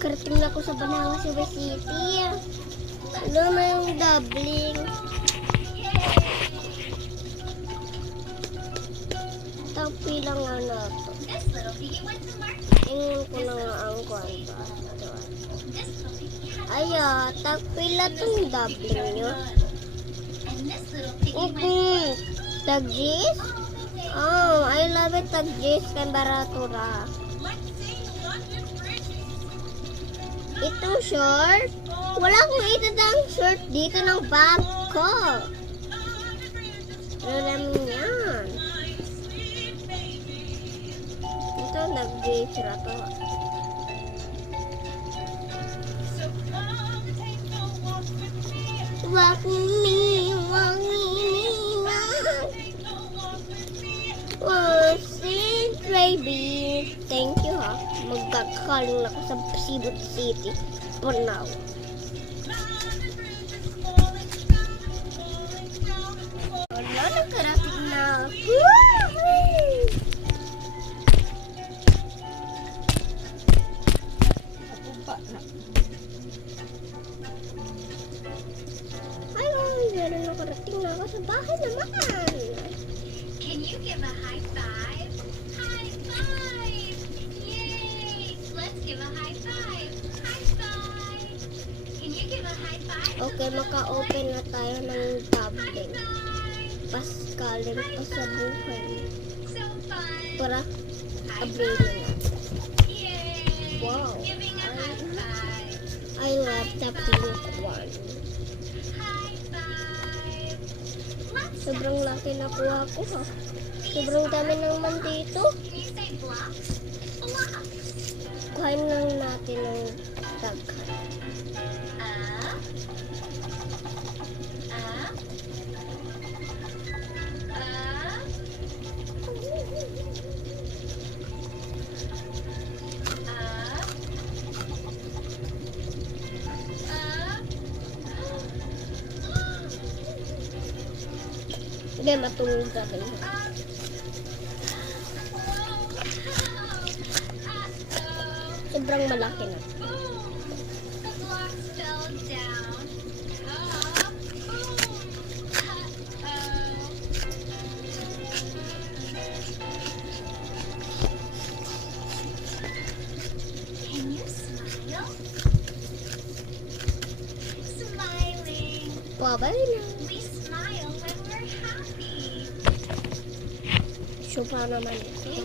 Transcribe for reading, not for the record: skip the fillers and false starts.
Nakarating na ako sa Banawa City City. Ano na yung doubling? Tapi lang ano to. Ingin ko na nga ang kwanta. Aya, tagpila tong doubling nyo. Tagjis? Oh, I love it, tagjis kay baratura. Itong short? Wala akong itatang short dito ng bag ko. Ano namin yan? Ito, nag-gauge na to. Walk with me, oh, Saint baby. Thank you ha. Magkakaling ako sa Cebu City for now. Wala, nagkarating na. Ayun, nakarating na ako sa bahay naman. Can you give a high five? High five! Yay! Let's give a high five. High five! Can you give a high five? Okay, maka-open na tayo ng tablet. Paskalin pa sa buhay. So fun! Para High abrin five! na. Yay! Wow. Giving a high five. I love the pink one. High five! Let's Sobrang laki na kuha ko ha. Sobrang dami naman dito. Can you say blocks? Blocks! Kuhain lang natin ng daghan. Up. Up. Up. Up. Hindi, matulog ka rin. Sobrang malaki na. The blocks fell down. Up. Boom. Can you smile? Smiling. Babay na. We smile when we're happy. Sobrang naman ito.